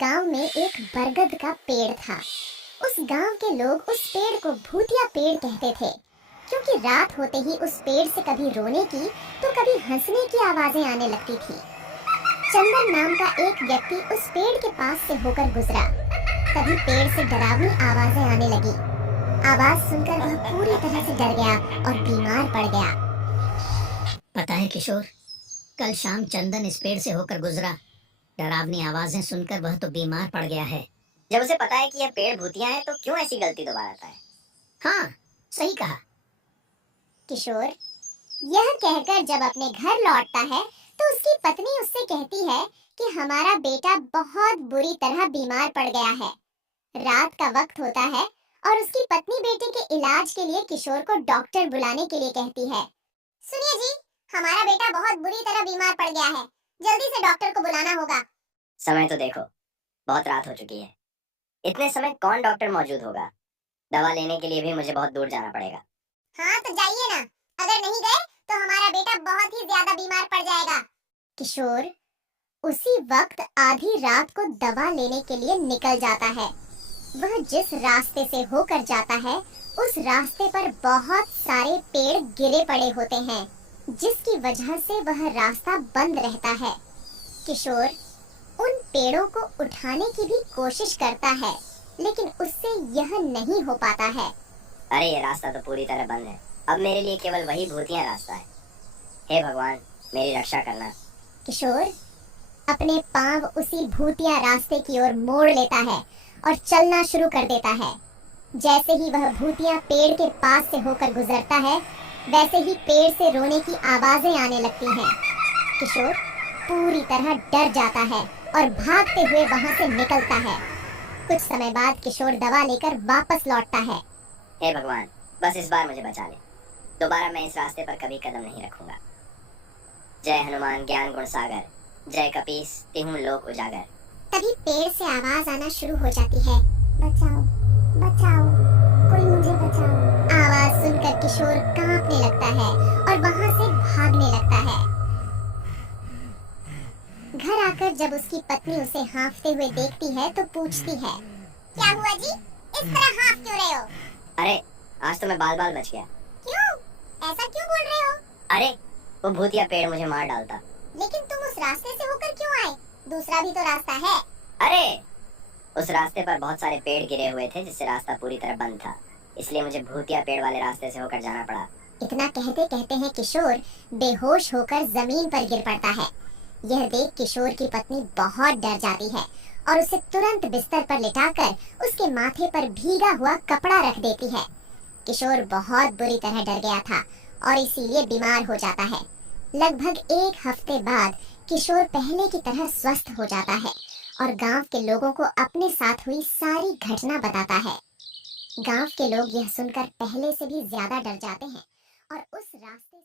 गांव में एक बरगद का पेड़ था। उस गांव के लोग उस पेड़ को भूतिया पेड़ कहते थे, क्योंकि रात होते ही उस पेड़ से कभी रोने की तो कभी हंसने की आवाजें आने लगती थी। चंदन नाम का एक व्यक्ति उस पेड़ के पास से होकर गुजरा। तभी पेड़ से डरावनी आवाजें आने लगी। आवाज सुनकर वह पूरी तरह से डर गया और बीमार पड़ गया। पता है किशोर, कल शाम चंदन इस पेड़ से होकर गुजरा। डरावनी आवाजें सुनकर वह तो बीमार पड़ गया है। जब उसे पता है कि यह पेड़ भूतिया है तो क्यों ऐसी गलती दोबारा है? हाँ, सही कहा। किशोर यह कहकर जब अपने घर लौटता है तो उसकी पत्नी उससे कहती है कि हमारा बेटा बहुत बुरी तरह बीमार पड़ गया है। रात का वक्त होता है और उसकी पत्नी बेटे के इलाज के लिए किशोर को डॉक्टर बुलाने के लिए कहती है। सुनिए जी, हमारा बेटा बहुत बुरी तरह बीमार पड़ गया है, जल्दी से डॉक्टर को बुलाना होगा। समय तो देखो, बहुत रात हो चुकी है। इतने समय कौन डॉक्टर मौजूद होगा? दवा लेने के लिए भी मुझे बहुत दूर जाना पड़ेगा। हाँ तो जाइए ना, अगर नहीं गए तो हमारा बेटा बहुत ही ज्यादा बीमार पड़ जाएगा। किशोर उसी वक्त आधी रात को दवा लेने के लिए निकल जाता है। वह जिस रास्ते से होकर जाता है उस रास्ते पर बहुत सारे पेड़ गिरे पड़े होते हैं, जिसकी वजह से वह रास्ता बंद रहता है। किशोर उन पेड़ों को उठाने की भी कोशिश करता है, लेकिन उससे यह नहीं हो पाता है। अरे ये रास्ता तो पूरी तरह बंद है। अब मेरे लिए केवल वही भूतिया रास्ता है। हे भगवान, मेरी रक्षा करना। किशोर अपने पांव उसी भूतिया रास्ते की ओर मोड़ लेता है और चलना शुरू कर देता है। जैसे ही वह भूतिया पेड़ के पास से होकर गुजरता है, वैसे ही पेड़ से रोने की आवाजें आने लगती हैं। किशोर पूरी तरह डर जाता है और भागते हुए वहां से निकलता है। कुछ समय बाद किशोर दवा लेकर वापस लौटता है। हे भगवान, बस इस बार मुझे बचा ले। दोबारा मैं इस रास्ते पर कभी कदम नहीं रखूंगा। जय हनुमान ज्ञान गुण सागर, जय कपीस तिहु लोक उजागर। तभी पेड़ से आवाज आना शुरू हो जाती है, बचाओ बचाओ, कोई मुझे बचाओ। आवाज सुनकर किशोर कांपने लगता है और वहां से भागने लगता है। घर आकर जब उसकी पत्नी उसे हाँफते हुए देखती है तो पूछती है, क्या हुआ जी, इस तरह हाँफ क्यों रहे हो? अरे आज तो मैं बाल बाल बच गया। क्यों, ऐसा क्यों बोल रहे हो? अरे वो भूतिया पेड़ मुझे मार डालता। लेकिन तुम उस रास्ते से होकर क्यों आए? दूसरा भी तो रास्ता है। अरे उस रास्ते पर बहुत सारे पेड़ गिरे हुए थे, जिससे रास्ता पूरी तरह बंद था। इसलिए मुझे भूतिया पेड़ वाले रास्ते से होकर जाना पड़ा। इतना कहते कहते हैं किशोर बेहोश होकर जमीन पर गिर पड़ता है। यह देख किशोर की पत्नी बहुत डर जाती है और उसे तुरंत बिस्तर पर लिटाकर उसके माथे पर भीगा हुआ कपड़ा रख देती है। किशोर बहुत बुरी तरह डर गया था और इसीलिए बीमार हो जाता है। लगभग 1 हफ्ते बाद किशोर पहले की तरह स्वस्थ हो जाता है और गांव के लोगों को अपने साथ हुई सारी घटना बताता है। गांव के लोग यह सुनकर पहले से भी ज्यादा डर जाते हैं और उस रास्ते